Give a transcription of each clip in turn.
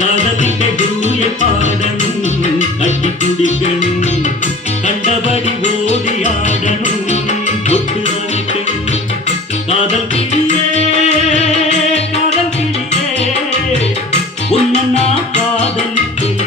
காதலிக்க தூய பாடணும், கட்டி குடிக்கணும், கண்டபடி ஓடி ஆடணும், தொட்டு அணைக்கணும். காதல் கிளியே காதல் கிளியே உன்னை நான் காதலிக்கலையே.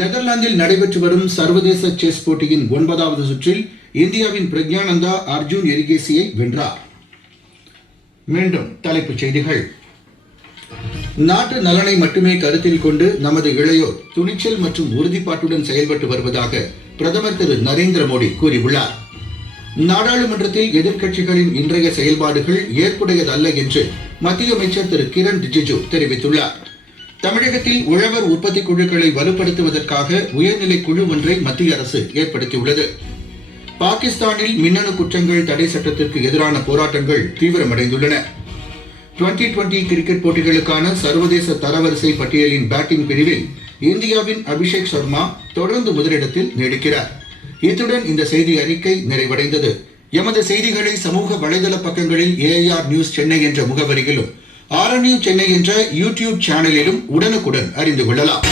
நெதர்லாந்தில் நடைபெற்று வரும் சர்வதேச செஸ் போட்டியின் 9வது சுற்றில் இந்தியாவின் பிரக்ஞானந்தா அர்ஜுன் எரிகேசியை வென்றார். மீண்டும் தலைப்புச் செய்திகள். நாட்டு நலனை மட்டுமே கருத்தில் கொண்டு நமது இளையோர் துணிச்சல் மற்றும் உறுதிப்பாட்டுடன் செயல்பட்டு வருவதாக பிரதமர் திரு நரேந்திர மோடி கூறியுள்ளார். நாடாளுமன்றத்தில் எதிர்க்கட்சிகளின் இன்றைய செயல்பாடுகள் ஏற்புடையதல்ல என்று மத்திய அமைச்சர் திரு கிரண் ரிஜிஜு தெரிவித்துள்ளார். தமிழகத்தில் உழவர் உற்பத்தி குழுக்களை வலுப்படுத்துவதற்காக உயர்நிலை குழு ஒன்றை மத்திய அரசு ஏற்படுத்தியுள்ளது. பாகிஸ்தானில் மின்னணு குற்றங்கள் தடை சட்டத்திற்கு எதிரான போராட்டங்கள் தீவிரமடைந்துள்ளன. 2020 கிரிக்கெட் போட்டிகளுக்கான சர்வதேச தரவரிசை பட்டியலின் பேட்டிங் பிரிவில் இந்தியாவின் அபிஷேக் சர்மா தொடர்ந்து முதலிடத்தில் நீடிக்கிறார். இத்துடன் இந்த செய்தி அறிக்கை நிறைவடைந்தது. எமது செய்திகளை சமூக வலைதள பக்கங்களில் AIR நியூஸ் சென்னை என்ற முகவரியிலும் RNU சென்னை என்ற யூடியூப் சேனலிலும் உடனுக்குடன் அறிந்து கொள்ளலாம்.